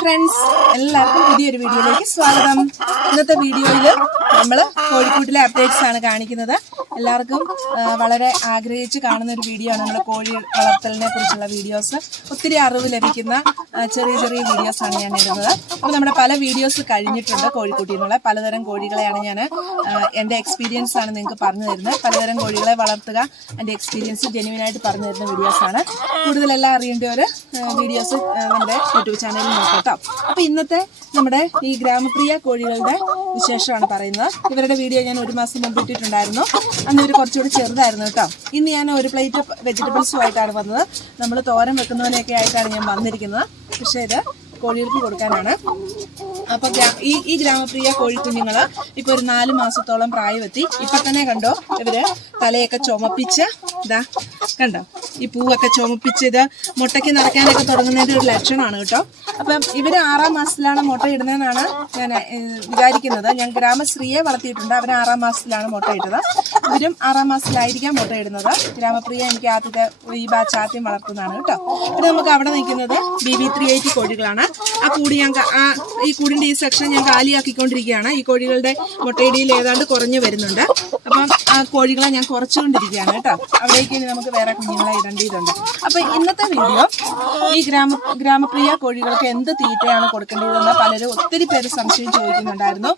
Friends എല്ലാവർക്കും പുതിയൊരു വീഡിയോയിലേക്ക് സ്വാഗതം. ഇന്നത്തെ വീഡിയോയിൽ നമ്മൾ കോഴിക്കോട്ടിലെ അപ്ഡേറ്റ്സ് ആണ് കാണിക്കുന്നത്. എല്ലാവർക്കും വളരെ ആഗ്രഹിച്ച് കാണുന്ന ഒരു വീഡിയോ ആണ്. നമ്മുടെ കോഴി വളർത്തലിനെ കുറിച്ചുള്ള വീഡിയോസ് ഒത്തിരി അറിവ് ലഭിക്കുന്ന ചെറിയ ചെറിയ വീഡിയോസ് ആണ് ഞാൻ ഇടുന്നത്. അപ്പോൾ നമ്മുടെ പല വീഡിയോസ് കഴിഞ്ഞിട്ടുണ്ട് കോഴിക്കുട്ടി എന്നുള്ള പലതരം കോഴികളെയാണ് ഞാൻ എന്റെ എക്സ്പീരിയൻസ് ആണ് നിങ്ങൾക്ക് പറഞ്ഞു തരുന്നത്. പലതരം കോഴികളെ വളർത്തുക എന്റെ എക്സ്പീരിയൻസ് ജെനുവിനായിട്ട് പറഞ്ഞു തരുന്ന വീഡിയോസാണ് കൂടുതലെല്ലാം ഒരു വീഡിയോസ് നമ്മുടെ യൂട്യൂബ് ചാനലിൽ നോക്കട്ടോ അപ്പോൾ ഇന്നത്തെ നമ്മുടെ ഈ ഗ്രാമപ്രിയ കോഴികളുടെ വിശേഷമാണ് പറയുന്നത്. ഇവരുടെ വീഡിയോ ഞാൻ ഒരു മാസം മുമ്പ് ഇട്ടിട്ടുണ്ടായിരുന്നു. അന്ന് ഇവർ കുറച്ചുകൂടി ചെറുതായിരുന്നു കേട്ടോ. ഇന്ന് ഞാൻ ഒരു പ്ലേറ്റ് വെജിറ്റബിൾസും ആയിട്ടാണ് വന്നത്. നമ്മൾ തോരൻ വെക്കുന്നതിനൊക്കെ ആയിട്ടാണ് ഞാൻ വന്നിരിക്കുന്നത്. പക്ഷേ ഇത് കോഴികൾക്ക് കൊടുക്കാനാണ്. അപ്പൊ ഗ്രാ- ഈ ഈ ഗ്രാമപ്രിയ കോഴിക്കുഞ്ഞുങ്ങൾ ഇപ്പൊ ഒരു നാല് മാസത്തോളം പ്രായമെത്തി. ഇപ്പൊ തന്നെ കണ്ടോ ഇവർ തലയൊക്കെ ചുമപ്പിച്ച് ഇതാ കണ്ടോ? ഈ പൂവൊക്കെ ചുമപ്പിച്ച് ഇത് മുട്ടയ്ക്ക് നിറയ്ക്കാനൊക്കെ തുടങ്ങുന്നതിന്റെ ഒരു ലക്ഷണമാണ് കേട്ടോ. അപ്പം ഇവർ ആറാം മാസത്തിലാണ് മുട്ട ഇടുന്നതെന്നാണ് ഞാൻ വിചാരിക്കുന്നത്. ഞാൻ ഗ്രാമശ്രീയെ വളർത്തിയിട്ടുണ്ട്. അവർ ആറാം മാസത്തിലാണ് മുട്ട ഇട്ടത്. ഇവരും ആറാം മാസത്തിലായിരിക്കാം മുട്ട ഇടുന്നത്. ഗ്രാമപ്രിയ എനിക്ക് ആദ്യത്തെ ഈ ബാച്ച് ആദ്യം വളർത്തുന്നതാണ് കേട്ടോ. പിന്നെ നമുക്ക് അവിടെ നിൽക്കുന്നത് ബി ബി ത്രീ എയ്റ്റി കോഴികളാണ്. ആ കൂടി ഞാൻ ആ ഈ കൂടിന്റെ ഈ സെക്ഷൻ ഞാൻ കാലിയാക്കിക്കൊണ്ടിരിക്കുകയാണ്. ഈ കോഴികളുടെ മുട്ടയിടിയിൽ ഏതാണ്ട് കുറഞ്ഞു വരുന്നുണ്ട്. അപ്പം കോഴികളെ ഞാൻ കുറച്ചുകൊണ്ടിരിക്കുകയാണ് കേട്ടോ. അവിടേക്ക് ഇനി നമുക്ക് വേറെ കുഞ്ഞുങ്ങളെ ഇടേണ്ടിയിട്ടുണ്ട്. അപ്പൊ ഇന്നത്തെ വീഡിയോ ഈ ഗ്രാമ ഗ്രാമപ്രിയ കോഴികൾക്ക് എന്ത് തീറ്റയാണ് കൊടുക്കേണ്ടതെന്ന് പലരും ഒത്തിരി പേര് സംശയം ചോദിക്കുന്നുണ്ടായിരുന്നു.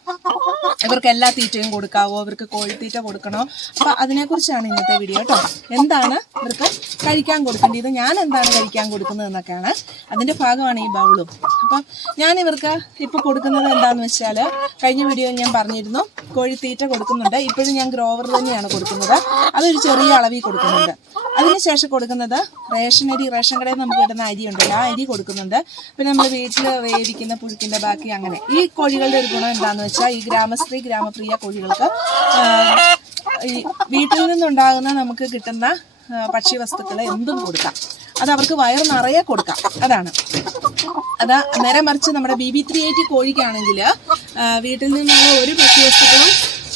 ഇവർക്ക് എല്ലാ തീറ്റയും കൊടുക്കാവോ? ഇവർക്ക് കോഴിത്തീറ്റ കൊടുക്കണോ? അപ്പൊ അതിനെക്കുറിച്ചാണ് ഇന്നത്തെ വീഡിയോ കേട്ടോ. എന്താണ് ഇവർക്ക് കഴിക്കാൻ കൊടുക്കേണ്ടത്? ഞാൻ എന്താണ് കഴിക്കാൻ കൊടുക്കുന്നത് എന്നൊക്കെയാണ് അതിന്റെ ഭാഗമാണ് ഈ ബൗളും. അപ്പം ഞാൻ ഇവർക്ക് ഇപ്പോൾ കൊടുക്കുന്നത് എന്താന്ന് വെച്ചാൽ കഴിഞ്ഞ വീഡിയോ ഞാൻ പറഞ്ഞിരുന്നു കോഴിത്തീറ്റ കൊടുക്കുന്നുണ്ട്. ഇപ്പോഴും ഞാൻ ഗ്രോവർ തന്നെയാണ് കൊടുക്കുന്നത്. അതൊരു ചെറിയ അളവിൽ കൊടുക്കുന്നുണ്ട്. അതിനുശേഷം കൊടുക്കുന്നത് റേഷൻ അരി റേഷൻ കടയിൽ നമുക്ക് കിട്ടുന്ന അരി ഉണ്ടല്ലോ. ആ അരി കൊടുക്കുന്നുണ്ട്. പിന്നെ നമ്മൾ വീട്ടിൽ വേവിക്കുന്ന പുഴുക്കിന്റെ ബാക്കി അങ്ങനെ. ഈ കോഴികളുടെ ഒരു ഗുണം എന്താണെന്ന് വെച്ചാൽ ഈ ഗ്രാമശ്രീ ഗ്രാമപ്രിയ കോഴികൾക്ക് ഈ വീട്ടിൽ നിന്നുണ്ടാകുന്ന നമുക്ക് കിട്ടുന്ന ഭക്ഷ്യവസ്തുക്കൾ എന്തും കൊടുക്കാം. അത് അവർക്ക് വയറ് നിറയെ കൊടുക്കാം. അതാണ്. അത് നേരെ മറിച്ച് നമ്മുടെ ബി ബി ത്രീ എയ്റ്റി കോഴിക്കാണെങ്കിൽ വീട്ടിൽ നിന്നുള്ള ഒരു ഭക്ഷ്യവസ്തുക്കളും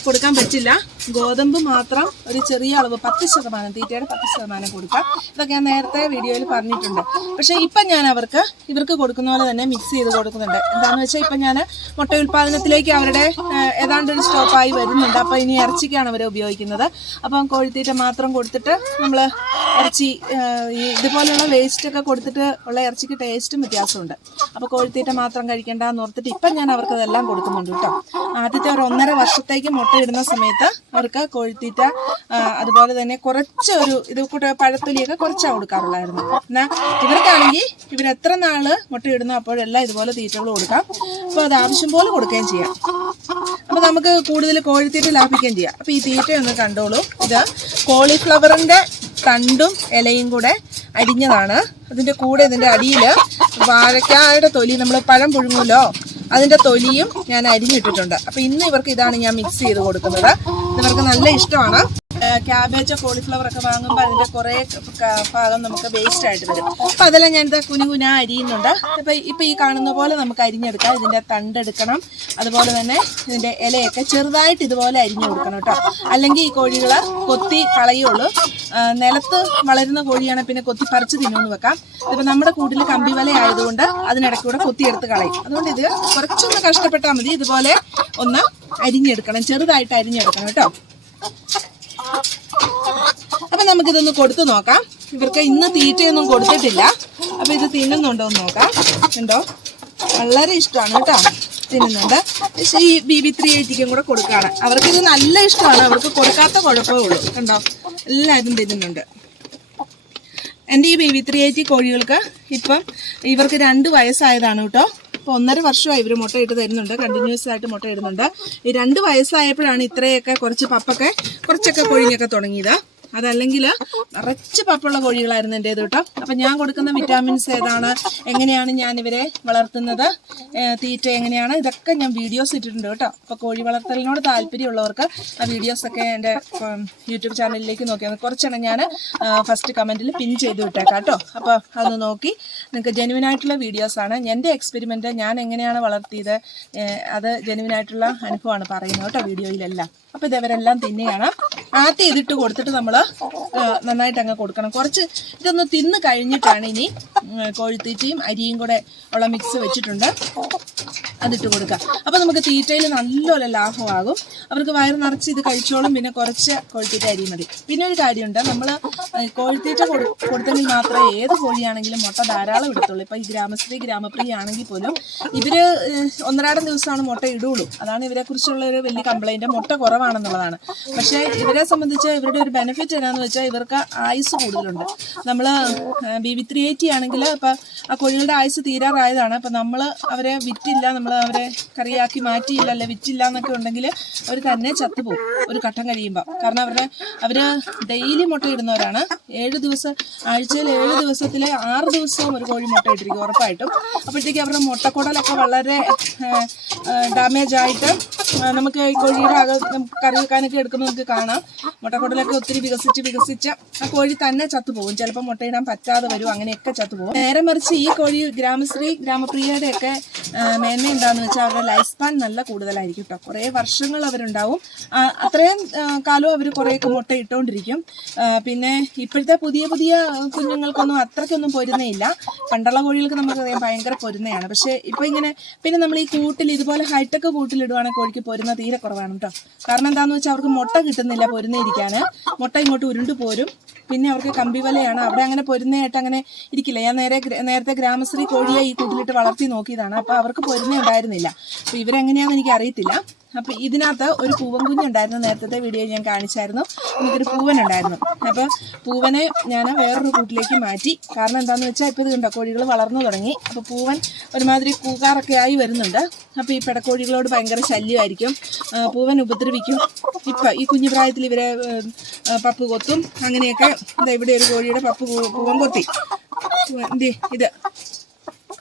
കൊടുക്കാൻ പറ്റില്ല. ഗോതമ്പ് മാത്രം ഒരു ചെറിയ അളവ് പത്ത് ശതമാനം തീറ്റയുടെ പത്ത് ശതമാനം കൊടുക്കാം. ഇതൊക്കെ ഞാൻ നേരത്തെ വീഡിയോയിൽ പറഞ്ഞിട്ടുണ്ട്. പക്ഷേ ഇപ്പം ഞാൻ അവർക്ക് ഇവർക്ക് കൊടുക്കുന്ന പോലെ തന്നെ മിക്സ് ചെയ്ത് കൊടുക്കുന്നുണ്ട്. എന്താണെന്ന് വെച്ചാൽ ഇപ്പം ഞാൻ മുട്ട ഉൽപ്പാദനത്തിലേക്ക് അവരുടെ ഏതാണ്ട് ഒരു സ്റ്റോപ്പായി വരുന്നുണ്ട്. അപ്പോൾ ഇനി ഇറച്ചിക്കാണ് അവർ ഉപയോഗിക്കുന്നത്. അപ്പം കോഴിത്തീറ്റ മാത്രം കൊടുത്തിട്ട് നമ്മൾ ഇറച്ചി ഇതുപോലെയുള്ള ഈ ഇതുപോലുള്ള വേസ്റ്റ് ഒക്കെ കൊടുത്തിട്ട് ഉള്ള ഇറച്ചിക്ക് ടേസ്റ്റും വ്യത്യാസമുണ്ട്. അപ്പോൾ കോഴിത്തീറ്റ മാത്രം കഴിക്കേണ്ടെന്ന് ഓർത്തിട്ട് ഇപ്പം ഞാൻ അവർക്ക് അതെല്ലാം കൊടുക്കുന്നുണ്ട് കേട്ടോ. ആദ്യത്തെ ഒരു ഒന്നര വർഷത്തേക്ക് മുട്ടയിടുന്ന സമയത്ത് അവർക്ക് കോഴിത്തീറ്റ അതുപോലെ തന്നെ കുറച്ച് ഒരു ഇത് കൂട്ട പഴത്തൊലിയൊക്കെ കുറച്ചാണ് കൊടുക്കാറുള്ളായിരുന്നു. എന്നാൽ ഇവർക്കാണെങ്കിൽ ഇവർ എത്ര നാൾ മുട്ടയിടുന്നു അപ്പോഴെല്ലാം ഇതുപോലെ തീറ്റകൾ കൊടുക്കാം. അപ്പോൾ അത് ആവശ്യം പോലെ കൊടുക്കുകയും ചെയ്യാം. അപ്പോൾ നമുക്ക് കൂടുതൽ കോഴിത്തീറ്റ ലാഭിക്കുകയും ചെയ്യാം. അപ്പോൾ ഈ തീറ്റ ഒന്ന് കണ്ടോളൂ. ഇത് കോളിഫ്ലവറിന്റെ തണ്ടും ഇലയും കൂടെ അരിഞ്ഞതാണ്. അതിന്റെ കൂടെ ഇതിന്റെ അടിയിൽ വാഴക്കായുടെ തൊലി നമ്മൾ പഴം പുഴുങ്ങുമല്ലോ അതിന്റെ തൊലിയും ഞാൻ അരിഞ്ഞിട്ടിട്ടുണ്ട്. അപ്പോൾ ഇന്ന് ഇവർക്ക് ഇതാണ് ഞാൻ മിക്സ് ചെയ്ത് കൊടുക്കുന്നത്. ഇവർക്ക് നല്ല ഇഷ്ടമാണ്. ക്യാബേജ് കോളിഫ്ലവർ ഒക്കെ വാങ്ങുമ്പോൾ അതിന്റെ കുറേ ഭാഗം നമുക്ക് വേസ്റ്റ് ആയിട്ട് വരും. അപ്പൊ അതെല്ലാം ഞാൻ ഇത് കുനു കുന അരിയുന്നുണ്ട്. ഇപ്പൊ ഇപ്പൊ ഈ കാണുന്ന പോലെ നമുക്ക് അരിഞ്ഞെടുക്കാം. ഇതിന്റെ തണ്ടെടുക്കണം. അതുപോലെ തന്നെ ഇതിന്റെ ഇലയൊക്കെ ചെറുതായിട്ട് ഇതുപോലെ അരിഞ്ഞു കൊടുക്കണം കേട്ടോ. അല്ലെങ്കിൽ ഈ കോഴികൾ കൊത്തി കളയുള്ളൂ. നിലത്ത് വളരുന്ന കോഴിയാണ് പിന്നെ കൊത്തി പറിച്ച് തിന്നുമെന്ന് വെക്കാം. ഇപ്പൊ നമ്മുടെ കൂട്ടിൽ കമ്പി വല ആയതുകൊണ്ട് അതിനിടയ്ക്കൂടെ കൊത്തിയെടുത്ത് കളയും. അതുകൊണ്ട് ഇത് കുറച്ചൊന്ന് കഷ്ടപ്പെട്ടാൽ മതി. ഇതുപോലെ ഒന്ന് അരിഞ്ഞെടുക്കണം. ചെറുതായിട്ട് അരിഞ്ഞെടുക്കണം കേട്ടോ. അപ്പൊ നമുക്കിതൊന്ന് കൊടുത്തു നോക്കാം. ഇവർക്ക് ഇന്ന് തീറ്റയൊന്നും കൊടുത്തിട്ടില്ല. അപ്പൊ ഇത് തിന്നുന്നുണ്ടോ എന്ന് നോക്കാം. ഉണ്ടോ വളരെ ഇഷ്ടമാണ് കേട്ടോ തിന്നുന്നുണ്ട് പക്ഷേ ഈ ബി ബി ത്രീ എയ്റ്റിക്കും കൂടെ കൊടുക്കാണ് അവർക്ക് ഇത് നല്ല ഇഷ്ടമാണ്. അവർക്ക് കൊടുക്കാത്ത കുഴപ്പമേ ഉള്ളൂ. കണ്ടോ? എല്ലാവരും തിന്നുന്നുണ്ട്. എന്റെ ഈ ബി ബി ത്രീ എയ്റ്റി കോഴികൾക്ക് ഇപ്പം ഇവർക്ക് രണ്ട് വയസ്സായതാണ് കേട്ടോ. ഇപ്പോൾ ഒന്നര വർഷമായി ഇവർ മുട്ട ഇട്ട് തരുന്നുണ്ട്. കണ്ടിന്യൂസ് ആയിട്ട് മുട്ട ഇടുന്നുണ്ട്. ഈ രണ്ട് വയസ്സായപ്പോഴാണ് ഇത്രയൊക്കെ കുറച്ച് പപ്പൊക്കെ കുറച്ചൊക്കെ കൊഴിഞ്ഞൊക്കെ തുടങ്ങിയത്. അതല്ലെങ്കിൽ നിറച്ച് പപ്പുള്ള കോഴികളായിരുന്നു എന്റേത് കേട്ടോ. അപ്പം ഞാൻ കൊടുക്കുന്ന വിറ്റാമിൻസ് ഏതാണ്? എങ്ങനെയാണ് ഞാൻ ഇവരെ വളർത്തുന്നത് തീറ്റ എങ്ങനെയാണ്? ഇതൊക്കെ ഞാൻ വീഡിയോസ് ഇട്ടിട്ടുണ്ട് കേട്ടോ. അപ്പോൾ കോഴി വളർത്തലിനോട് താല്പര്യമുള്ളവർക്ക് ആ വീഡിയോസൊക്കെ എന്റെ യൂട്യൂബ് ചാനലിലേക്ക് നോക്കിയാൽ കുറച്ചെണ്ണം ഞാൻ ഫസ്റ്റ് കമന്റിൽ പിൻ ചെയ്ത് വിട്ടേക്കാം കേട്ടോ. അപ്പോൾ അത് നോക്കി. നിങ്ങൾക്ക് ജെനുവിൻ ആയിട്ടുള്ള വീഡിയോസാണ് എന്റെ എക്സ്പെരിമെന്റ് ഞാൻ എങ്ങനെയാണ് വളർത്തിയത്? അത് ജെനുവിൻ ആയിട്ടുള്ള അനുഭവമാണ് പറയുന്നത് കേട്ടോ വീഡിയോയിലെല്ലാം. അപ്പോൾ ഇതവരെല്ലാം തിന്നെയാണ് ആദ്യം ഇതിട്ട് കൊടുത്തിട്ട് നമ്മൾ നന്നായിട്ട് അങ്ങ് കൊടുക്കണം. കുറച്ച് ഇതൊന്ന് തിന്ന് കഴിഞ്ഞിട്ടാണ് ഇനി കോഴിത്തീറ്റയും അരിയും കൂടെ ഉള്ള മിക്സ് വെച്ചിട്ടുണ്ട്. അതിട്ട് കൊടുക്കുക. അപ്പോൾ നമുക്ക് തീറ്റയിൽ നല്ലപോലെ ലാഭമാകും. അവർക്ക് വയറ് നിറച്ച് ഇത് കഴിച്ചോളും പിന്നെ കുറച്ച് കോഴിത്തീറ്റ അരി മതി. പിന്നെ ഒരു കാര്യമുണ്ട് നമ്മൾ കോഴിത്തീറ്റ കൊടു കൊടുത്തെങ്കിൽ മാത്രമേ ഏത് കോഴിയാണെങ്കിലും മുട്ട ധാരാളം ഇടത്തുള്ളൂ. ഇപ്പോൾ ഈ ഗ്രാമശ്രീ ഗ്രാമപ്രിയ ആണെങ്കിൽ പോലും ഇവർ ഒന്നരാടം ദിവസമാണ് മുട്ട ഇടുള്ളൂ. അതാണ് ഇവരെക്കുറിച്ചുള്ള ഒരു വലിയ കംപ്ലൈന്റ് മുട്ട കുറവാണെന്നുള്ളതാണ്. പക്ഷേ ഇവരെ സംബന്ധിച്ച് ഇവരുടെ ഒരു ബെനിഫിറ്റ് എന്നാന്ന് വെച്ചാൽ ഇവർക്ക് ആയുസ് കൂടുതലുണ്ട്. നമ്മൾ ബി വി ത്രീ എയ്റ്റി ആണെങ്കിൽ ഇപ്പം ആ കോഴികളുടെ ആയുസ് തീരാറായതാണ്. അപ്പം നമ്മൾ അവരെ വിറ്റില്ല നമ്മൾ അവരെ കറിയാക്കി മാറ്റിയില്ല അല്ലെ വിറ്റില്ല എന്നൊക്കെ ഉണ്ടെങ്കിൽ അവർ തന്നെ ചത്തുപോകും. ഒരു ഘട്ടം കഴിയുമ്പോൾ കാരണം അവരുടെ അവർ ഡെയിലി മുട്ട ഇടുന്നവരാണ് ഏഴ് ദിവസം ആഴ്ചയിൽ ഏഴ് ദിവസത്തിൽ ആറ് ദിവസവും ഒരു കോഴി മുട്ട ഇട്ടിരിക്കും ഉറപ്പായിട്ടും. അപ്പോഴത്തേക്ക് അവരുടെ മുട്ടക്കുടലൊക്കെ വളരെ ഡാമേജ് ആയിട്ട് നമുക്ക് ഈ കോഴിയുടെ അകം നമുക്ക് കറി വെക്കാനൊക്കെ എടുക്കുമ്പോൾ നമുക്ക് കാണാം. മുട്ടക്കുടലൊക്കെ ഒത്തിരി വികസിച്ച് വികസിച്ച് ആ കോഴി തന്നെ ചത്തുപോകും. ചിലപ്പോൾ മുട്ടയിടാൻ പറ്റാതെ വരും അങ്ങനെയൊക്കെ ചത്തുപോകും. നേരെ മറിച്ച് ഈ കോഴി ഗ്രാമശ്രീ ഗ്രാമപ്രിയയുടെ ഒക്കെ മേന്മ എന്താന്ന് വെച്ചാൽ അവരുടെ ലൈഫ് സ്പാൻ നല്ല കൂടുതലായിരിക്കും കേട്ടോ കുറേ വർഷങ്ങൾ അവരുണ്ടാവും. അത്രയും കാലം അവർ കുറേയൊക്കെ മുട്ട ഇട്ടുകൊണ്ടിരിക്കും പിന്നെ ഇപ്പോഴത്തെ പുതിയ പുതിയ കുഞ്ഞുങ്ങൾക്കൊന്നും അത്രയ്ക്കൊന്നും പൊരുന്നയില്ല. പണ്ടുള്ള കോഴികൾക്ക് നമുക്കറിയാം ഭയങ്കര പൊരുന്നയാണ്. പക്ഷേ ഇപ്പോൾ ഇങ്ങനെ പിന്നെ നമ്മൾ ഈ കൂട്ടിൽ ഇതുപോലെ ഹൈടെക് കൂട്ടിലിടുവാണെങ്കിൽ കോഴിക്ക് പൊരുന്ന തീരെ കുറവാണ് കേട്ടോ കാരണം എന്താണെന്ന് വെച്ചാൽ അവർക്ക് മുട്ട കിട്ടുന്നില്ല പൊരുന്നിരിക്കാൻ മുട്ട ഇങ്ങോട്ട് ഉരുണ്ടു പോരും. പിന്നെ അവർക്ക് കമ്പി വലയാണ്. അവിടെ അങ്ങനെ പൊരുന്നയായിട്ട് അങ്ങനെ ഇരിക്കില്ല. ഞാൻ നേരെ നേരത്തെ ഗ്രാമശ്രീ കോഴിയെ ഈ കൂട്ടിലിട്ട് വളർത്തി നോക്കിയതാണ്. അപ്പോൾ അവർക്ക് പൊരുന്ന ഉണ്ടായിരുന്നില്ല. അപ്പോൾ ഇവരെങ്ങനെയാണെന്ന് എനിക്ക് അറിയത്തില്ല അപ്പോൾ ഇതിനകത്ത് ഒരു പൂവൻ കുഞ്ഞുണ്ടായിരുന്നു നേരത്തെ വീഡിയോ ഞാൻ കാണിച്ചായിരുന്നു. എനിക്കൊരു പൂവൻ ഉണ്ടായിരുന്നു. അപ്പോൾ പൂവനെ ഞാൻ വേറൊരു കൂട്ടിലേക്ക് മാറ്റി. കാരണം എന്താണെന്ന് വെച്ചാൽ ഇപ്പോൾ ഇത് കണ്ടോ കോഴികൾ വളർന്നു തുടങ്ങി. അപ്പോൾ പൂവൻ ഒരുമാതിരി കൂക്കാറൊക്കെ ആയി വരുന്നുണ്ട്. അപ്പോൾ ഈ പെടക്കോഴികളോട് ഭയങ്കര ശല്യമായിരിക്കും. പൂവൻ ഉപദ്രവിക്കും. ഇപ്പം ഈ കുഞ്ഞു പ്രായത്തിൽ ഇവരെ പപ്പ് കൊത്തും. അങ്ങനെയൊക്കെ ഇവിടെ ഒരു കോഴിയുടെ പപ്പ് പൂവൻ കൊത്തി. ഇത്?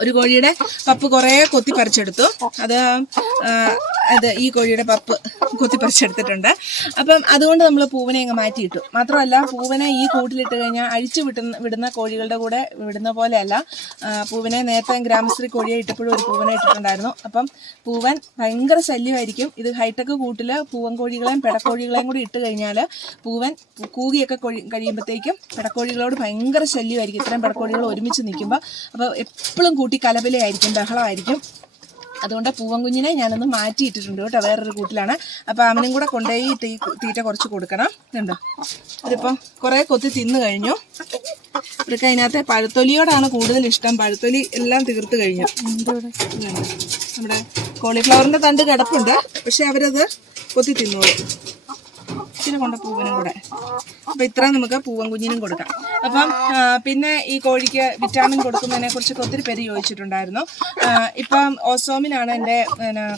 ഒരു കോഴിയുടെ പപ്പ് കുറേ കൊത്തി പറിച്ചെടുത്തു അത് അത് ഈ കോഴിയുടെ പപ്പ് കൊത്തി പറിച്ചെടുത്തിട്ടുണ്ട് അപ്പം അതുകൊണ്ട് നമ്മൾ പൂവനെ അങ്ങ് മാറ്റിയിട്ടു. മാത്രമല്ല പൂവനെ ഈ കൂട്ടിലിട്ട് കഴിഞ്ഞാൽ അഴിച്ചു വിട്ടുന്ന വിടുന്ന കോഴികളുടെ കൂടെ വിടുന്ന പോലെയല്ല. പൂവിനെ നേരത്തെ ഗ്രാമശ്രീ കോഴിയെ ഇട്ടപ്പോഴും ഒരു പൂവനെ ഇട്ടിട്ടുണ്ടായിരുന്നു. അപ്പം പൂവൻ ഭയങ്കര ശല്യമായിരിക്കും. ഇത് ഹൈടെക് കൂട്ടിൽ പൂവൻ കോഴികളെയും പെടക്കോഴികളെയും കൂടി ഇട്ട് കഴിഞ്ഞാൽ പൂവൻ കൂകിയൊക്കെ കോഴി കഴിയുമ്പോഴത്തേക്കും പെടക്കോഴികളോട് ഭയങ്കര ശല്യമായിരിക്കും. ഇത്രയും പെടക്കോഴികൾ ഒരുമിച്ച് നിൽക്കുമ്പോൾ അപ്പോൾ എപ്പോഴും കലബലയായിരിക്കും ബഹളമായിരിക്കും. അതുകൊണ്ട് പൂവൻ കുഞ്ഞിനെ ഞാനൊന്ന് മാറ്റിയിട്ടിട്ടുണ്ട് കേട്ടോ വേറൊരു കൂട്ടിലാണ്. അപ്പോൾ അവനും കൂടെ കൊണ്ടുപോയി തീ തീറ്റ കുറച്ച് കൊടുക്കണം. കണ്ടോ? ഇതിപ്പം കുറേ കൊത്തി തിന്നു കഴിഞ്ഞു. ഇവർക്ക് അതിനകത്ത് പഴുത്തൊലിയോടാണ് കൂടുതൽ ഇഷ്ടം. പഴുത്തൊലി എല്ലാം തീർത്ത് കഴിഞ്ഞു. നമ്മുടെ കോളിഫ്ലവറിന്റെ തണ്ട് കിടപ്പുണ്ട്. പക്ഷെ അവരത് കൊത്തി തിന്നോളും. ഇച്ചിരി കൊണ്ട പൂവനും കൂടെ. അപ്പം ഇത്ര നമുക്ക് പൂവൻ കുഞ്ഞിനും കൊടുക്കാം. അപ്പം പിന്നെ ഈ കോഴിക്ക് വിറ്റാമിൻ കൊടുക്കുന്നതിനെ കുറിച്ചൊക്കെ ഒത്തിരി പേര് ചോദിച്ചിട്ടുണ്ടായിരുന്നു. ഇപ്പം ഓസോമിനാണ് എന്റെ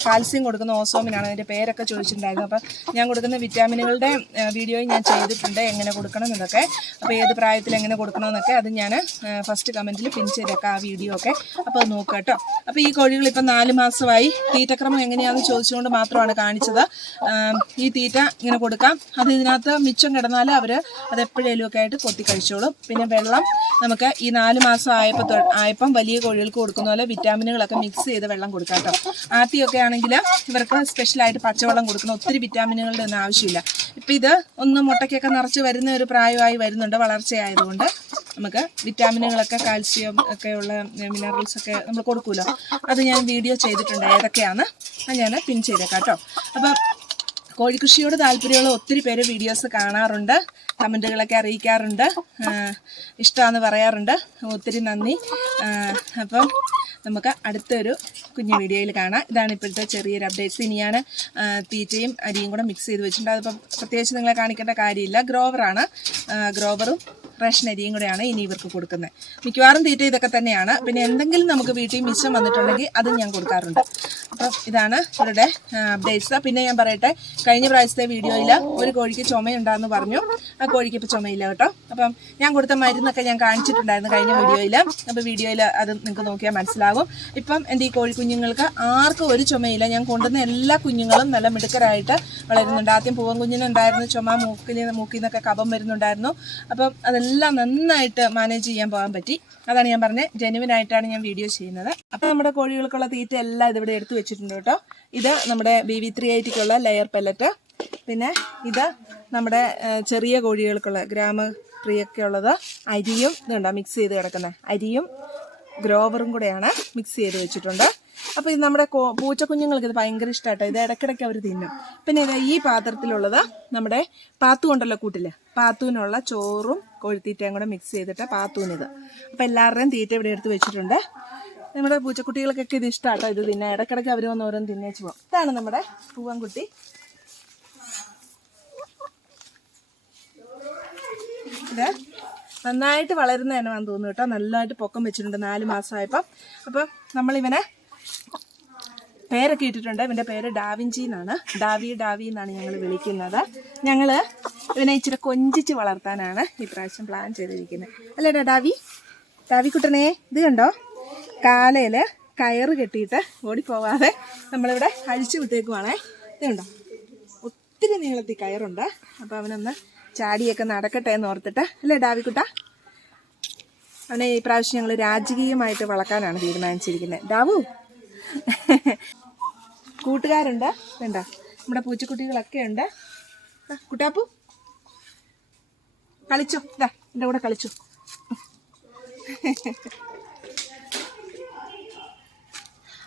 കാൽസ്യം കൊടുക്കുന്ന ഓസോമിനാണ് അതിന്റെ പേരൊക്കെ ചോദിച്ചിട്ടുണ്ടായിരുന്നു. അപ്പം ഞാൻ കൊടുക്കുന്ന വിറ്റാമിനുകളുടെ വീഡിയോയും ഞാൻ ചെയ്തിട്ടുണ്ട്. എങ്ങനെ കൊടുക്കണം എന്നൊക്കെ. അപ്പോൾ ഏത് പ്രായത്തിൽ എങ്ങനെ കൊടുക്കണം എന്നൊക്കെ അത് ഞാൻ ഫസ്റ്റ് കമന്റിൽ പിൻ ചെയ്തേക്കാം ആ വീഡിയോ ഒക്കെ അപ്പോൾ അത് നോക്കുക കേട്ടോ. അപ്പോൾ ഈ കോഴികൾ ഇപ്പം നാല് മാസമായി. തീറ്റക്രമം എങ്ങനെയാണെന്ന് ചോദിച്ചുകൊണ്ട് മാത്രമാണ് കാണിച്ചത്. ഈ തീറ്റ ഇങ്ങനെ കൊടുക്കാം. അത് ഇതിനകത്ത് മിച്ചം കിടന്നാൽ അവർ അത് എപ്പോഴേലും ഒക്കെ ആയിട്ട് കൊത്തി കഴിച്ചോളും. പിന്നെ വെള്ളം നമുക്ക് ഈ നാല് മാസം ആയപ്പോൾ ആയപ്പം വലിയ കോഴികൾക്ക് കൊടുക്കുന്ന പോലെ വിറ്റാമിനുകളൊക്കെ മിക്സ് ചെയ്ത് വെള്ളം കൊടുക്കാം കേട്ടോ ആദ്യമൊക്കെ ആണെങ്കിൽ ഇവർക്ക് സ്പെഷ്യലായിട്ട് പച്ചവെള്ളം കൊടുക്കുന്ന ഒത്തിരി വിറ്റാമിനുകളുടെ ഒന്നും ആവശ്യമില്ല. ഇപ്പം ഇത് ഒന്ന് മുട്ടയ്ക്കൊക്കെ നിറച്ച് വരുന്ന ഒരു പ്രായമായി വരുന്നുണ്ട്. വളർച്ചയായതുകൊണ്ട് നമുക്ക് വിറ്റാമിനുകളൊക്കെ കാൽസ്യം ഒക്കെ ഉള്ള മിനറൽസ് ഒക്കെ നമ്മൾ കൊടുക്കുമല്ലോ അത് ഞാൻ വീഡിയോ ചെയ്തിട്ടുണ്ട്. ഏതൊക്കെയാണ് ഞാൻ പിൻ ചെയ്തേക്കാം കേട്ടോ അപ്പം കോഴിക്കൃഷിയോട് താല്പര്യമുള്ള ഒത്തിരി പേര് വീഡിയോസ് കാണാറുണ്ട് കമന്റുകളൊക്കെ അറിയിക്കാറുണ്ട്. ഇഷ്ടമാണെന്ന് പറയാറുണ്ട്. ഒത്തിരി നന്ദി. അപ്പം നമുക്ക് അടുത്തൊരു കുഞ്ഞു വീഡിയോയിൽ കാണാം. ഇതാണ് ഇപ്പോഴത്തെ ചെറിയൊരു അപ്ഡേറ്റ്സ് ഇനിയാണ് തീറ്റയും അരിയും കൂടെ മിക്സ് ചെയ്ത് വെച്ചിട്ടുണ്ട്. അതിപ്പം പ്രത്യേകിച്ച് നിങ്ങളെ കാണിക്കേണ്ട കാര്യമില്ല. ഗ്രോവറാണ് ഗ്രോവറും റേഷൻ അരിയും കൂടെയാണ് ഇനി ഇവർക്ക് കൊടുക്കുന്നത്. മിക്കവാറും തീറ്റ ഇതൊക്കെ തന്നെയാണ്. പിന്നെ എന്തെങ്കിലും നമുക്ക് വീട്ടിൽ മിച്ചം വന്നിട്ടുണ്ടെങ്കിൽ അതും ഞാൻ കൊടുക്കാറുണ്ട്. അപ്പം ഇതാണ് ഇവരുടെ അപ്ഡേറ്റ്സ് പിന്നെ ഞാൻ പറയട്ടെ കഴിഞ്ഞ പ്രാവശ്യത്തെ വീഡിയോയിൽ ഒരു കോഴിക്ക് ചുമയുണ്ടാന്ന് പറഞ്ഞു. ആ കോഴിക്ക് ഇപ്പോൾ ചുമയില്ല കേട്ടോ. അപ്പം ഞാൻ കൊടുത്ത മരുന്നൊക്കെ ഞാൻ കാണിച്ചിട്ടുണ്ടായിരുന്നു കഴിഞ്ഞ വീഡിയോയിൽ അപ്പോൾ വീഡിയോയിൽ അത് നിങ്ങൾക്ക് നോക്കിയാൽ മനസ്സിലാകും ഇപ്പം എന്റെ ഈ കോഴിക്കുഞ്ഞുങ്ങൾക്ക് ആർക്കും ഒരു ചുമയില്ല. ഞാൻ കൊണ്ടുവന്ന എല്ലാ കുഞ്ഞുങ്ങളും നല്ല മിടുക്കരായിട്ട് വളരുന്നുണ്ട്. ആദ്യം പൂവൻ കുഞ്ഞിനുണ്ടായിരുന്നു ചുമ മൂക്കിൽ മൂക്കിൽ നിന്നൊക്കെ കപം വരുന്നുണ്ടായിരുന്നു. അപ്പം അതെല്ലാം നന്നായിട്ട് മാനേജ് ചെയ്യാൻ പോകാൻ പറ്റി. അതാണ് ഞാൻ പറഞ്ഞത്. ജെനുവിൻ ആയിട്ടാണ് ഞാൻ വീഡിയോ ചെയ്യുന്നത്. അപ്പം നമ്മുടെ കോഴികൾക്കുള്ള തീറ്റ എല്ലാം ഇതിവിടെ എടുത്തു വെച്ചിട്ടുണ്ട് കേട്ടോ. ഇത് നമ്മുടെ ബി വി ത്രീ ഐറ്റിക്കുള്ള ലെയർ പെല്ലറ്റ് പിന്നെ ഇത് നമ്മുടെ ചെറിയ കോഴികൾക്കുള്ള ഗ്രാമ പ്രിയൊക്കെ ഉള്ളത് അരിയും ഇതുണ്ടോ മിക്സ് ചെയ്ത് കിടക്കുന്നത് അരിയും ഗ്രോവറും കൂടെയാണ് മിക്സ് ചെയ്ത് വെച്ചിട്ടുണ്ട്. അപ്പോൾ ഇത് നമ്മുടെ പൂച്ചക്കുഞ്ഞുങ്ങൾക്ക് ഇത് ഭയങ്കര ഇഷ്ടമായിട്ടോ ഇത് ഇടയ്ക്കിടയ്ക്ക് അവർ തിന്നും. പിന്നെ ഇത് ഈ പാത്രത്തിലുള്ളത് നമ്മുടെ പാത്തു കൊണ്ടല്ലോ കൂട്ടിൽ പാത്തുവിനുള്ള ചോറും കോഴിത്തീറ്റയും കൂടെ മിക്സ് ചെയ്തിട്ട് പാത്തൂനിത്. അപ്പോൾ എല്ലാവരുടെയും തീറ്റ ഇവിടെ എടുത്ത് വെച്ചിട്ടുണ്ട്. നമ്മുടെ പൂച്ചക്കുട്ടികൾക്കൊക്കെ ഇത് ഇഷ്ടമാട്ടോ ഇത് തിന്നാൻ. ഇടക്കിടയ്ക്ക് അവർ വന്ന് ഓരോന്ന് തിന്നേച്ച് പോകും ഇതാണ് നമ്മുടെ പൂവൻകുട്ടി. ഇത് നന്നായിട്ട് വളരുന്ന ഇനമാണെന്ന് തോന്നുന്നു കേട്ടോ. നല്ലതായിട്ട് പൊക്കം വെച്ചിട്ടുണ്ട് നാല് മാസമായപ്പം. അപ്പം നമ്മളിവനെ പേരൊക്കെ ഇട്ടിട്ടുണ്ട്. ഇവന്റെ പേര് ഡാവിഞ്ചി എന്നാണ്. ഡാവി ഡാവി എന്നാണ് ഞങ്ങൾ വിളിക്കുന്നത്. ഞങ്ങൾ ഇവനെ ഇച്ചിരി കൊഞ്ചിച്ച് വളർത്താനാണ് ഇപ്രാവശ്യം പ്ലാൻ ചെയ്തിരിക്കുന്നത്. അല്ലേടാ ഡാവി ഡാവി? കുട്ടനെ ഇത് കണ്ടോ? കാലയിൽ കയറ് കെട്ടിയിട്ട് ഓടിപ്പോവാതെ നമ്മളിവിടെ അഴിച്ചു വിട്ടേക്കുവാണേ. ഇതുണ്ടോ ഒത്തിരി നീളത്തിൽ കയറുണ്ട്. അപ്പോൾ അവനൊന്ന് ചാടിയൊക്കെ നടക്കട്ടെ എന്ന് ഓർത്തിട്ട് അല്ലേ ഡാവിക്കുട്ട? അവനെ ഈ പ്രാവശ്യം ഞങ്ങൾ രാജകീയമായിട്ട് വളർത്താനാണ് തീരുമാനിച്ചിരിക്കുന്നത് ഡാവു! കൂട്ടുകാരുണ്ട്. വേണ്ട നമ്മുടെ പൂച്ചക്കുട്ടികളൊക്കെ ഉണ്ട്. കുട്ടാപ്പു! കളിച്ചോ. ഇതാ എന്റെ കൂടെ കളിച്ചു.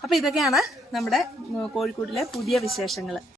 അപ്പോൾ ഇതൊക്കെയാണ് നമ്മുടെ കോഴിക്കോടിലെ പുതിയ വിശേഷങ്ങൾ